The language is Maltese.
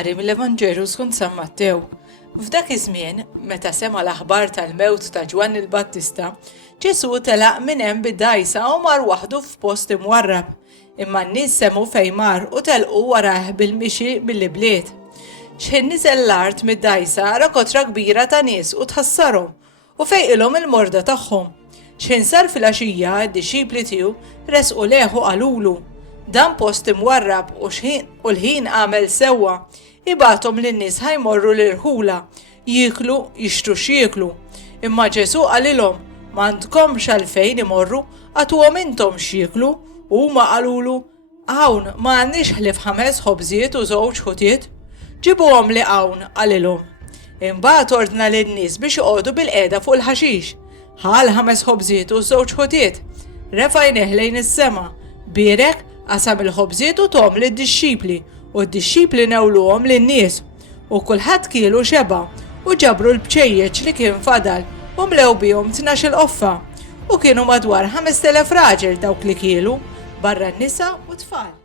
Qari mill-Evanġelu skont San Mattew. F'dak iż-żmien, meta sema l-aħbar tal-mewt ta' Ġwann il-Battista, Ġesu telaq minn hemm bid-dgħajsa u mar waħdu f'post imwarrab. Imma n-nies semgħu fejn mar u telqu warah bil-mixi mill-ibliet. X'ħin niżel l-art mid-dgħajsa ara kotra kbira ta' nies u tħassarhom u fejn ilhom il-morda tagħhom. X'ħin sar fil-għaxija d-dixxipli tiegħu resqu leħu qalulu. Dan post imwarrab u l-ħin għamel sewwa. Ibatom lin-nies ħajmorru l-irħula, jiklu, jixtru x'jieklu. Imma Ġesu qalilhom, m'għandkomx għalfejn imorru, għatuhom intom x'jieklu, u huma qalulu, hawn m'għandniex ħlief 5 ħobżiet u 2 ħutiet. Ġibuhom li hawn qalilhom. Imbagħad ordna lin-nies biex iqogħdu bil-qiegħda fuq il-ħaxix. Ħal 5 ħobżiet u 2 ħutiet. Refa' jnejh lejn is-sema, bierek qasam il-ħobżiet u tom lid-dixxipli u d-dixxipli newluhom lin-nies u kulħadd kielu xeba' u ġabru l-bċejjeċ li kien fadal u mlew bihom 12 qoffa u kienu madwar 5,000 raġel dawk li kielu barra n-nisa u tfal.